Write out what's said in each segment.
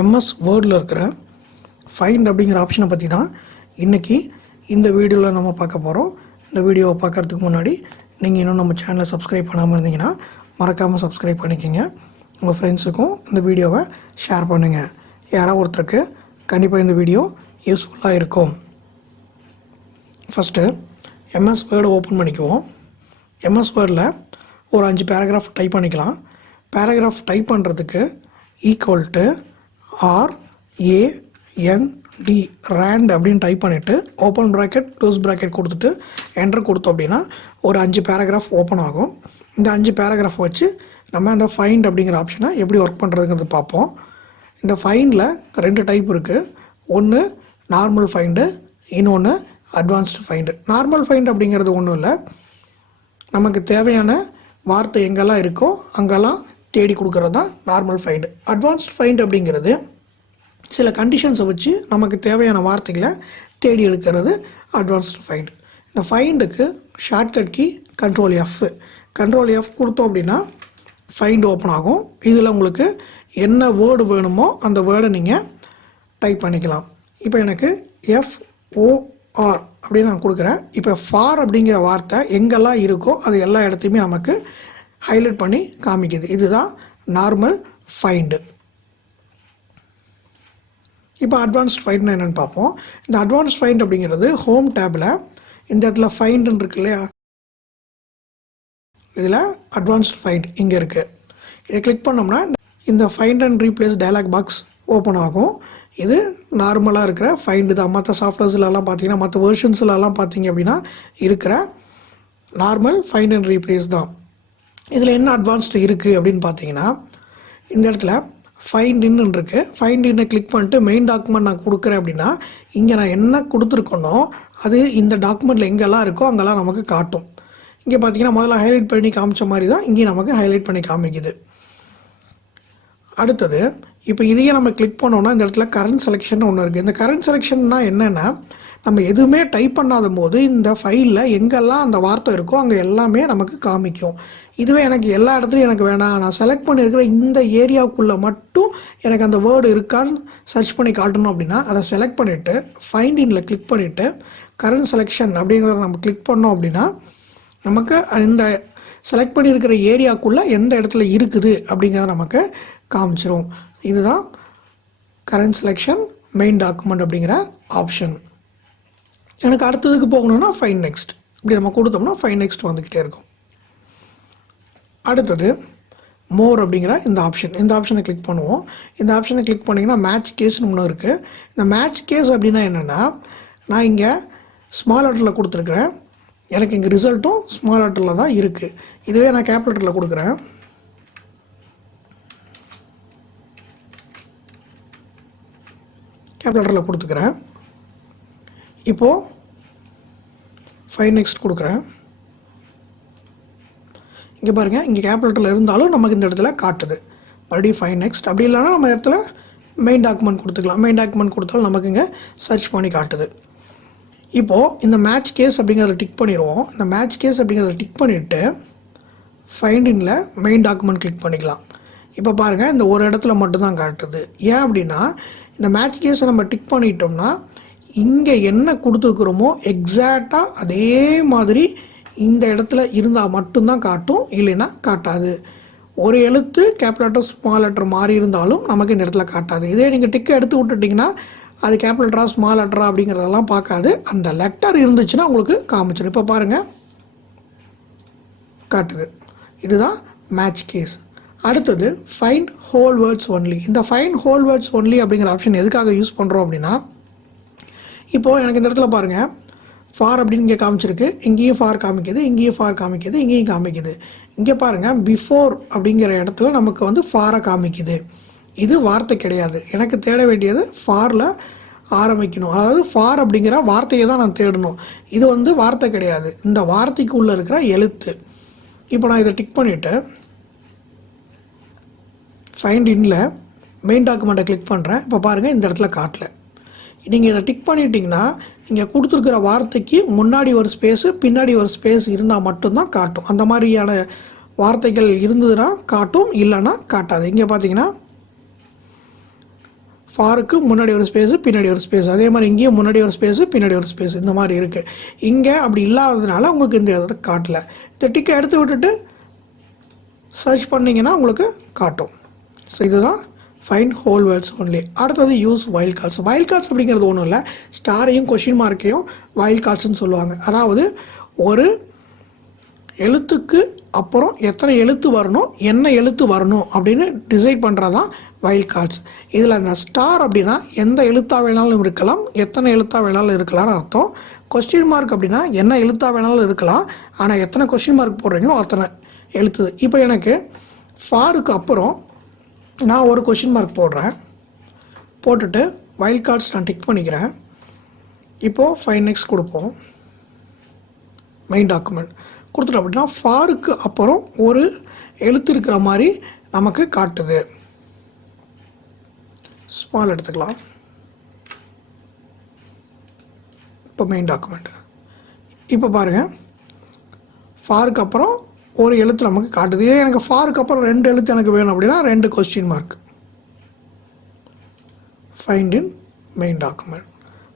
MS வேர்டில் இருக்கிற find அப்படிங்கிற ஆப்ஷனை பற்றி தான் இன்றைக்கி இந்த வீடியோவில் நம்ம பார்க்க போகிறோம். இந்த வீடியோவை பார்க்குறதுக்கு முன்னாடி நீங்கள் இன்னும் நம்ம சேனலை சப்ஸ்கிரைப் பண்ணாமல் இருந்தீங்கன்னா மறக்காமல் சப்ஸ்கிரைப் பண்ணிக்கோங்க. உங்கள் ஃப்ரெண்ட்ஸுக்கும் இந்த வீடியோவை ஷேர் பண்ணுங்கள். யாராவது ஒருத்தருக்கு கண்டிப்பாக இந்த வீடியோ யூஸ்ஃபுல்லாக இருக்கும். ஃபஸ்ட்டு எம்எஸ் வேர்டை ஓப்பன் பண்ணிக்குவோம். எம்எஸ் வேர்டில் ஒரு 5 பேராகிராஃப் டைப் பண்ணிக்கலாம். பேராகிராஃப் டைப் பண்ணுறதுக்கு ஈக்குவல் டு RAND ரேண்ட் அப்படின்னு டைப் பண்ணிவிட்டு ஓப்பன் ப்ராக்கெட் க்ளோஸ் ப்ராக்கெட் கொடுத்துட்டு என்டர் கொடுத்தோம் அப்படின்னா ஒரு 5 பேராகிராஃப் ஓப்பன் ஆகும். இந்த 5 பேராகிராஃப் வச்சு நம்ம அந்த ஃபைண்ட் அப்படிங்கிற ஆப்ஷனை எப்படி ஒர்க் பண்ணுறதுங்கிறது பார்ப்போம். இந்த ஃபைண்டில் 2 டைப் இருக்குது. ஒன்று நார்மல் ஃபைண்டு, இன்னொன்று அட்வான்ஸ்டு ஃபைண்டு. நார்மல் ஃபைண்ட் அப்படிங்கிறது ஒன்றும் இல்லை, நமக்கு தேவையான வார்த்தை எங்கெல்லாம் இருக்கோ அங்கெல்லாம் தேடி கொடுக்கறது தான் நார்மல் ஃபைண்டு. அட்வான்ஸ்ட் ஃபைண்ட் அப்படிங்கிறது சில கண்டிஷன்ஸை வச்சு நமக்கு தேவையான வார்த்தைகளை தேடி எடுக்கிறது அட்வான்ஸ்டு ஃபைண்ட். இந்த ஃபைண்டுக்கு ஷார்ட்கட் கீ கண்ட்ரோல் எஃப் கொடுத்தோம் அப்படின்னா ஃபைண்ட் ஓப்பன் ஆகும். இதில் உங்களுக்கு என்ன வேர்டு வேணுமோ அந்த வேர்டை நீங்கள் டைப் பண்ணிக்கலாம். இப்போ எனக்கு FOR அப்படின்னு நான் கொடுக்குறேன். இப்போ ஃபார் அப்படிங்கிற வார்த்தை எங்கெல்லாம் இருக்கோ அது எல்லா இடத்தையுமே நமக்கு ஹைலைட் பண்ணி காமிக்குது. இதுதான் நார்மல் ஃபைண்டு. இப்போ அட்வான்ஸ்ட் ஃபைண்ட்னா என்னென்னு பார்ப்போம். இந்த அட்வான்ஸ்ட் ஃபைண்ட் அப்படிங்கிறது ஹோம் டேபில் இந்த இடத்துல ஃபைண்டுன்னு இருக்கு இல்லையா, இதில் அட்வான்ஸ்ட் ஃபைண்ட் இங்கே இருக்குது. இதை கிளிக் பண்ணோம்னா இந்த find and replace dialog box open ஆகும். இது நார்மலாக இருக்கிற ஃபைண்டு தான். மற்ற சாஃப்ட்வேர்ஸ்லலாம் பார்த்தீங்கன்னா, மற்ற வெர்ஷன்ஸ்லலாம் பார்த்தீங்க அப்படின்னா இருக்கிற நார்மல் ஃபைண்ட் அண்ட் ரீப்ளேஸ் தான். இதில் என்ன அட்வான்ஸ்டு இருக்குது அப்படின்னு பார்த்தீங்கன்னா, இந்த இடத்துல ஃபைண்ட் இன்னு இருக்குது. ஃபைண்ட் இன்னை கிளிக் பண்ணிட்டு மெயின் டாக்குமெண்ட் நான் கொடுக்குறேன் அப்படின்னா இங்கே நான் என்ன கொடுத்துருக்கனோ அது இந்த டாக்குமெண்ட்டில் எங்கெல்லாம் இருக்கோ அங்கெல்லாம் நமக்கு காட்டும். இங்கே பார்த்தீங்கன்னா முதல்ல ஹைலைட் பண்ணி காமிச்ச மாதிரி தான் இங்கேயும் நமக்கு ஹைலைட் பண்ணி காமிக்குது. அடுத்தது இப்போ இதையே நம்ம கிளிக் பண்ணோன்னா இந்த இடத்துல கரண்ட் செலெக்ஷன் ஒன்று இருக்குது. இந்த கரண்ட் செலெக்ஷன்னா என்னென்னா, நம்ம எதுவுமே டைப் பண்ணாத போது இந்த ஃபைலில் எங்கெல்லாம் அந்த வார்த்தை இருக்கோ அங்கே எல்லாமே நமக்கு காமிக்கும். இதுவே எனக்கு எல்லா இடத்துலையும் எனக்கு வேணாம், நான் செலக்ட் பண்ணியிருக்கிற இந்த ஏரியாவுக்குள்ளே மட்டும் எனக்கு அந்த வேர்டு இருக்கான்னு சர்ச் பண்ணி காட்டணும் அப்படின்னா அதை செலக்ட் பண்ணிவிட்டு ஃபைண்ட் இன்ல கிளிக் பண்ணிவிட்டு கரண்ட் செலெக்ஷன் அப்படிங்கிறத நம்ம கிளிக் பண்ணோம் அப்படின்னா நமக்கு இந்த செலக்ட் பண்ணியிருக்கிற ஏரியாவுக்குள்ளே எந்த இடத்துல இருக்குது அப்படிங்கிறத நமக்கு காமிச்சிரும். இதுதான் கரண்ட் செலெக்ஷன் மெயின் டாக்குமெண்ட் அப்படிங்கிற ஆப்ஷன். எனக்கு அடுத்ததுக்கு போகணுன்னா ஃபைண்ட் நெக்ஸ்ட் இப்படி நம்ம கொடுத்தோம்னா ஃபைண்ட் நெக்ஸ்ட் வந்துக்கிட்டே இருக்கும். அடுத்தது மோர் அப்படிங்கிற இந்த ஆப்ஷனை கிளிக் பண்ணுவோம். இந்த ஆப்ஷனை கிளிக் பண்ணிங்கன்னா மேட்ச் கேஸ்னு ஒன்று இருக்குது. இந்த மேட்ச் கேஸ் அப்படின்னா என்னென்னா, நான் இங்கே ஸ்மால் லெட்டரில் கொடுத்துருக்குறேன், எனக்கு இங்கே ரிசல்ட்டும் ஸ்மால் லெட்டரில் தான் இருக்குது. இதுவே நான் கேப் லெட்டரில் கொடுக்குறேன். கேப் லெட்டரில் கொடுத்துக்கிறேன். இப்போது ஃபைண்ட் நெக்ஸ்ட் கொடுக்குறேன். இங்கே பாருங்கள், இங்கே கேப் லெட்டரில் இருந்தாலும் நமக்கு இந்த இடத்துல காட்டுது. மறுபடியும் ஃபைண்ட் நெக்ஸ்ட். அப்படி இல்லைனா நம்ம இடத்துல மெயின் டாக்குமெண்ட் கொடுத்துக்கலாம். மெயின் டாக்குமெண்ட் கொடுத்தாலும் நமக்கு இங்கே சர்ச் பண்ணி காட்டுது. இப்போது இந்த மேட்ச் கேஸ் அப்படிங்கிறத டிக் பண்ணிடுவோம். இந்த மேட்ச் கேஸ் அப்படிங்கிறத டிக் பண்ணிவிட்டு ஃபைண்ட் இன்ல மெயின் டாக்குமெண்ட் கிளிக் பண்ணிக்கலாம். இப்போ பாருங்கள், இந்த ஒரு இடத்துல மட்டும்தான் காட்டுது. ஏன் அப்படின்னா, இந்த மேட்ச் கேஸை நம்ம டிக் பண்ணிட்டோம்னா இங்கே என்ன கொடுத்துருக்குறோமோ எக்ஸாக்டாக அதே மாதிரி இந்த இடத்துல இருந்தால் மட்டும்தான் காட்டும், இல்லைன்னா காட்டாது. ஒரு எழுத்து கேப் லெட்டர் ஸ்மால் லெட்டர் மாறி இருந்தாலும் நமக்கு இந்த இடத்துல காட்டாது. இதே நீங்கள் டிக்கை எடுத்து விட்டுட்டிங்கன்னா அது கேப் லெட்டரா ஸ்மால் லெட்டரா அப்படிங்கிறதெல்லாம் பார்க்காது. அந்த லெட்டர் இருந்துச்சுன்னா உங்களுக்கு காமிச்சிடும். இப்போ பாருங்கள், காட்டுது. இதுதான் மேட்ச் கேஸ். அடுத்தது ஃபைண்ட் ஹோல் வேர்ட்ஸ் ஒன்லி. இந்த ஃபைண்ட் ஹோல் வேர்ட்ஸ் ஒன்லி அப்படிங்கிற ஆப்ஷன் எதுக்காக யூஸ் பண்ணுறோம் அப்படின்னா, இப்போது எனக்கு இந்த இடத்துல பாருங்கள் ஃபார் அப்படின்னு இங்கே காமிச்சிருக்கு, இங்கேயும் ஃபார் காமிக்குது, இங்கேயும் ஃபார் காமிக்குது, இங்கேயும் காமிக்குது. இங்கே பாருங்கள் பிஃபோர் அப்படிங்கிற இடத்துல நமக்கு வந்து ஃபாரை காமிக்குது. இது வார்த்தை கிடையாது. எனக்கு தேட வேண்டியது ஃபாரில் ஆரம்பிக்கணும். அதாவது ஃபார் அப்படிங்கிற வார்த்தையை தான் நான் தேடணும். இது வந்து வார்த்தை கிடையாது, இந்த வார்த்தைக்கு உள்ளே இருக்கிற எழுத்து. இப்போ நான் இதை டிக் பண்ணிவிட்டு ஃபைண்ட் இன்ல மெயின் டாக்குமெண்ட்டை கிளிக் பண்ணுறேன். இப்போ பாருங்கள், இந்த இடத்துல காட்டல. நீங்கள் இதை டிக் பண்ணிட்டீங்கன்னா இங்கே கொடுத்துருக்கிற வார்த்தைக்கு முன்னாடி ஒரு ஸ்பேஸு பின்னாடி ஒரு ஸ்பேஸ் இருந்தால் மட்டும்தான் காட்டும். அந்த மாதிரியான வார்த்தைகள் இருந்ததுன்னா காட்டும், இல்லைன்னா காட்டாது. இங்கே பார்த்தீங்கன்னா ஃபாருக்கு முன்னாடி ஒரு ஸ்பேஸு பின்னாடி ஒரு ஸ்பேஸ், அதே மாதிரி இங்கேயும் முன்னாடி ஒரு ஸ்பேஸு பின்னாடி ஒரு ஸ்பேஸ், இந்த மாதிரி இருக்குது. இங்கே அப்படி இல்லாததுனால உங்களுக்கு இந்த இதை காட்டலை. இந்த டிக்கை எடுத்து விட்டுட்டு சர்ச் பண்ணிங்கன்னா உங்களுக்கு காட்டும். ஸோ இதுதான் ஃபைண்ட் ஹோல் வேர்ட்ஸ் ஒன்லி. அடுத்தது use wild cards. Wild cards அப்படிங்கிறது ஒன்றும் இல்லை, ஸ்டாரையும் கொஷின் மார்க்கையும் வைல்ட் கார்ட்ஸ்ன்னு சொல்லுவாங்க. அதாவது ஒரு எழுத்துக்கு அப்புறம் எத்தனை எழுத்து வரணும், என்ன எழுத்து வரணும் அப்படின்னு டிசைட் பண்ணுறது தான் வைல்ட் கார்ட்ஸ். இதில் அந்த ஸ்டார் அப்படின்னா எந்த எழுத்தாக வேணாலும் இருக்கலாம், எத்தனை எழுத்தாக வேணாலும் இருக்கலாம்னு அர்த்தம். கொஸ்டின் மார்க் அப்படின்னா என்ன எழுத்தாக வேணாலும் இருக்கலாம், ஆனால் எத்தனை கொஸ்டின் மார்க் போடுறீங்களோ அத்தனை எழுத்து. இப்போ எனக்கு ஃபாருக்கு அப்புறம் நான் ஒரு கொஸ்டின் மார்க் போடுறேன், போட்டுட்டு வைல்ட் கார்ட்ஸ் நான் டிக் பண்ணிக்கிறேன். இப்போது ஃபைன் நெக்ஸ்ட் கொடுப்போம். மெயின் டாக்குமெண்ட் கொடுத்துட்டோம் அப்படின்னா ஃபாருக்கு அப்புறம் ஒரு எழுத்து இருக்கிற மாதிரி நமக்கு காட்டுது. ஸ்மால் எடுத்துக்கலாம். இப்போ மெயின் டாக்குமெண்ட் இப்போ பாருங்கள், ஃபாருக்கு அப்புறம் ஒரு எழுத்து நமக்கு காட்டுது. இதே எனக்கு ஃபாருக்கு அப்புறம் 2 எழுத்து எனக்கு வேணும் அப்படின்னா 2 question mark. Find in main document.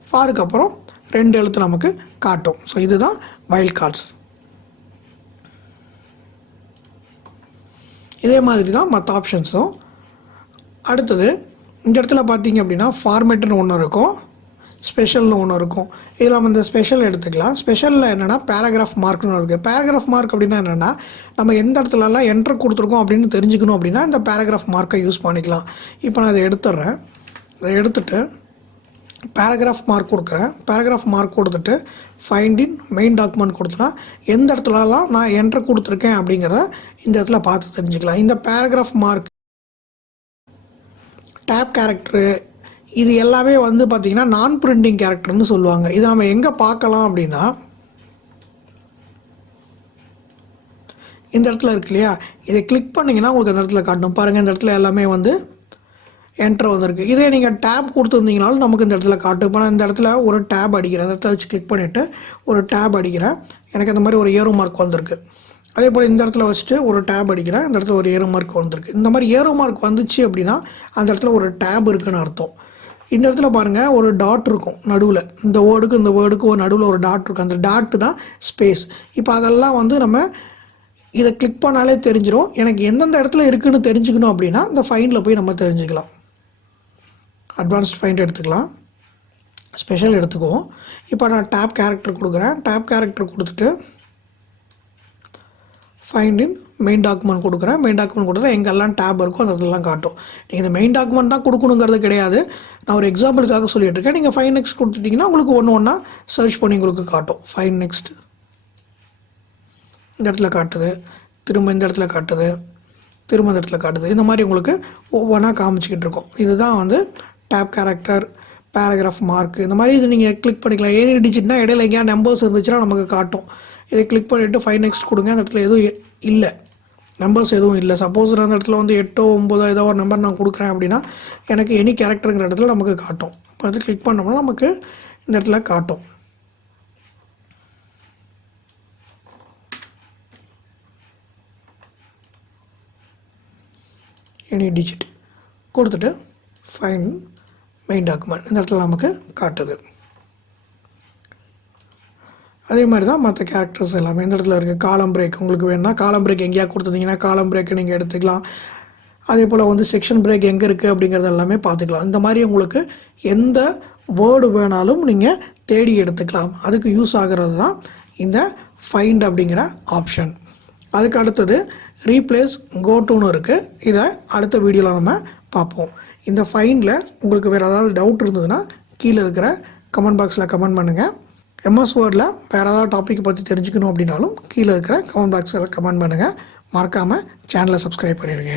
ஃபாருக்கு அப்புறம் 2 எழுத்து நமக்கு காட்டும். ஸோ இதுதான் வைல்ட் கார்ட்ஸ். இதே மாதிரி தான் மற்ற ஆப்ஷன்ஸும். அடுத்தது இந்த இடத்துல பார்த்தீங்க அப்படின்னா ஃபார்மேட்டுன்னு ஒன்று இருக்கும், ஸ்பெஷல்னு ஒன்று இருக்கும். இதில் நம்ம இந்த ஸ்பெஷல் எடுத்துக்கலாம். ஸ்பெஷலில் என்னென்னா பேராகிராஃப் மார்க்னு இருக்குது. பேராகிராஃப் மார்க் அப்படின்னா என்னென்னா நம்ம எந்த இடத்துலலாம் என்ட்ரு கொடுத்துருக்கோம் அப்படின்னு தெரிஞ்சுக்கணும் அப்படின்னா இந்த பேராகிராஃப் மார்க்கை யூஸ் பண்ணிக்கலாம். இப்போ நான் இதை எடுத்துடுறேன். இதை எடுத்துகிட்டு பேராகிராஃப் மார்க் கொடுக்குறேன். பேராகிராஃப் மார்க் கொடுத்துட்டு ஃபைண்ட் இன் மெயின் டாக்குமெண்ட் கொடுத்தனா எந்த இடத்துலலாம் நான் என்ட்ரு கொடுத்துருக்கேன் அப்படிங்கிறத இந்த இடத்துல பார்த்து தெரிஞ்சுக்கலாம். இந்த பேராகிராஃப் மார்க், டேப் கேரக்டரு, இது எல்லாமே வந்து பார்த்திங்கன்னா நான் பிரிண்டிங் கேரக்டர்னு சொல்லுவாங்க. இதை நம்ம எங்கே பார்க்கலாம் அப்படின்னா இந்த இடத்துல இருக்கு இல்லையா, இதை கிளிக் பண்ணிங்கன்னா உங்களுக்கு அந்த இடத்துல காட்டணும். பாருங்கள், இந்த இடத்துல எல்லாமே வந்து என்ட்ரு வந்திருக்கு. இதே நீங்கள் டேப் கொடுத்துருந்தீங்கனாலும் நமக்கு இந்த இடத்துல காட்டும். இப்போ நான் இந்த இடத்துல ஒரு டேப் அடிக்கிறேன். இந்த இடத்துல வச்சு கிளிக் பண்ணிவிட்டு ஒரு டேப் அடிக்கிறேன். எனக்கு அந்த மாதிரி ஒரு ஏரோ மார்க் வந்திருக்கு. அதே போல் இந்த இடத்துல வச்சுட்டு ஒரு டேப் அடிக்கிறேன். இந்த இடத்துல ஒரு ஏரோ மார்க் வந்திருக்கு. இந்த மாதிரி ஏரோ மார்க் வந்துச்சு அப்படின்னா அந்த இடத்துல ஒரு டேப் இருக்குதுன்னு அர்த்தம். இந்த இடத்துல பாருங்கள், ஒரு டாட் இருக்கும் நடுவில். இந்த வேர்டுக்கு இந்த வேர்டுக்கு ஒரு நடுவில் ஒரு டாட் இருக்கும். அந்த டாட்டு தான் ஸ்பேஸ். இப்போ அதெல்லாம் வந்து நம்ம இதை கிளிக் பண்ணாலே தெரிஞ்சிடும். எனக்கு எந்தெந்த இடத்துல இருக்குதுன்னு தெரிஞ்சுக்கணும் அப்படின்னா இந்த ஃபைண்டில் போய் நம்ம தெரிஞ்சுக்கலாம். அட்வான்ஸ்ட் ஃபைண்ட் எடுத்துக்கலாம், ஸ்பெஷல் எடுத்துக்குவோம். இப்போ நான் டேப் கேரக்டர் கொடுக்குறேன். டேப் கேரக்டர் கொடுத்துட்டு ஃபைண்ட் இன் மெயின் டாக்குமெண்ட் கொடுக்குறேன். மெயின் டாக்குமெண்ட் கொடுத்தா எங்கெல்லாம் டேப் இருக்கும் அந்த இடத்துலலாம் காட்டும். நீங்கள் இந்த மெயின் டாக்குமெண்ட் தான் கொடுக்கணுங்கிறது கிடையாது, நான் ஒரு எக்ஸாம்பிளுக்காக சொல்லிட்டு இருக்கேன். நீங்கள் ஃபைன் நெக்ஸ்ட் கொடுத்துட்டிங்கன்னா உங்களுக்கு ஒன்று ஒன்றா சர்ச் பண்ணி உங்களுக்கு காட்டும். ஃபைன் நெக்ஸ்ட் இந்த இடத்துல காட்டுது, திரும்ப இந்த இடத்துல காட்டுது, திரும்ப இந்த இடத்துல காட்டுது. இந்த மாதிரி உங்களுக்கு ஒவ்வொன்றா காமிச்சிக்கிட்டு இருக்கும். இதுதான் வந்து டேப் கேரக்டர், பேராகிராஃப் மார்க். இந்த மாதிரி இது நீங்கள் கிளிக் பண்ணிக்கலாம். ஏனி டிஜிட்னா இடையில எங்கேயா நம்பர்ஸ் இருந்துச்சுன்னா நமக்கு காட்டும். இதை கிளிக் பண்ணிவிட்டு ஃபைன் நெக்ஸ்ட் கொடுங்க. அந்த இடத்துல எதுவும் இல்லை, நம்பர்ஸ் எதுவும் இல்லை. சப்போஸ் அந்த இடத்துல வந்து 8 9 ஏதோ ஒரு நம்பர் நான் கொடுக்குறேன் அப்படின்னா எனக்கு எனி கேரக்டருங்கிற இடத்துல நமக்கு காட்டும். இப்போ அது கிளிக் பண்ணோம்னா நமக்கு இந்த இடத்துல காட்டும். எனி டிஜிட் கொடுத்துட்டு ஃபைன் மெயின் டாக்குமெண்ட் இந்த இடத்துல நமக்கு காட்டுது. அதே மாதிரி தான் மற்ற கேரக்டர்ஸ் எல்லாமே இந்த இடத்துல இருக்குது. காலம் பிரேக் உங்களுக்கு வேணும்னா காலம் பிரேக் எங்கேயா கொடுத்துருந்தீங்கன்னா காலம் பிரேக்கை நீங்கள் எடுத்துக்கலாம். அதே போல் வந்து செக்ஷன் பிரேக் எங்கே இருக்குது அப்படிங்கிறது எல்லாமே பார்த்துக்கலாம். இந்த மாதிரி உங்களுக்கு எந்த வேர்டு வேணாலும் நீங்கள் தேடி எடுத்துக்கலாம். அதுக்கு யூஸ் ஆகிறது தான் இந்த ஃபைண்ட் அப்படிங்கிற ஆப்ஷன். அதுக்கு அடுத்தது ரீப்ளேஸ் கோட்டுன்னு இருக்குது. இதை அடுத்த வீடியோவில் நம்ம பார்ப்போம். இந்த ஃபைண்டில் உங்களுக்கு வேறு ஏதாவது டவுட் இருந்ததுன்னா கீழே இருக்கிற கமெண்ட் பாக்ஸில் கமெண்ட் பண்ணுங்கள். mswordல வேறு ஏதாவது டாப்பிக் பற்றி தெரிஞ்சுக்கணும் அப்படின்னாலும் கீழே இருக்கிற கமெண்ட் பாக்ஸில் கமெண்ட் பண்ணுங்கள். மறக்காமல் சேனலை சப்ஸ்கிரைப் பண்ணிடுங்க.